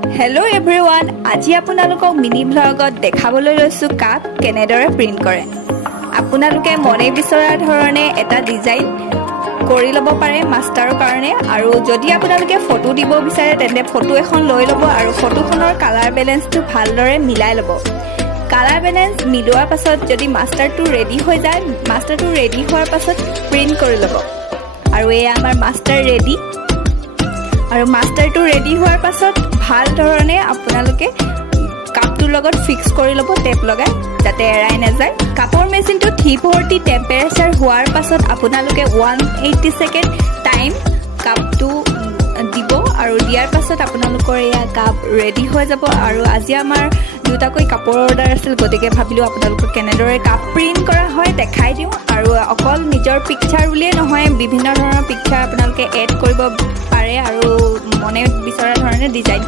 Hello' everyone, আজি আপোনালোকক mini ভ্লগত দেখাবলৈ লৈছোঁ কাপ কেনেদৰে প্ৰিণ্ট কৰে। আপোনালোকে মনে বিচৰা ধৰণে এটা ডিজাইন কৰি ল'ব পাৰে মাষ্টাৰৰ কাৰণে। আৰু যদি আপোনালোকে ফটো দিব বিচাৰে তেন্তে ফটো এখন লৈ ল'ব আৰু ফটোখনৰ কালাৰ বেলেঞ্চটো ভালদৰে মিলাই ল'ব। কালাৰ বেলেঞ্চ মিলোৱাৰ পাছত যদি মাষ্টাৰটো ৰেডি হৈ যায়, মাষ্টাৰটো ৰেডি হোৱাৰ পাছত প্ৰিণ্ট কৰি ল'ব। আৰু এয়া আমাৰ মাষ্টাৰ ৰেডি। আৰু মাষ্টাৰটো ৰেডি হোৱাৰ পাছত ভাল ধৰণে আপোনালোকে কাপটোৰ লগত ফিক্স কৰি ল'ব টেপ লগাই, যাতে এৰাই নাযায়। কাপৰ মেচিনটো 340 টেম্পাৰেচাৰ হোৱাৰ পাছত আপোনালোকে 180 ছেকেণ্ড টাইম কাপটো দিব আৰু দিয়াৰ পাছত আপোনালোকৰ এয়া কাপ ৰেডি হৈ যাব। আৰু আজি আমাৰ দুটাকৈ কাপৰ অৰ্ডাৰ আছিল, গতিকে ভাবিলোঁ আপোনালোকক কেনেদৰে কাপ প্ৰিণ্ট কৰা হয় দেখাই দিওঁ। আৰু অকল নিজৰ পিকচাৰ বুলিয়েই নহয়, বিভিন্ন ধৰণৰ পিকচাৰ আপোনালোকে এড কৰিব পাৰে আৰু মনে বিচৰা ধৰণে ডিজাইন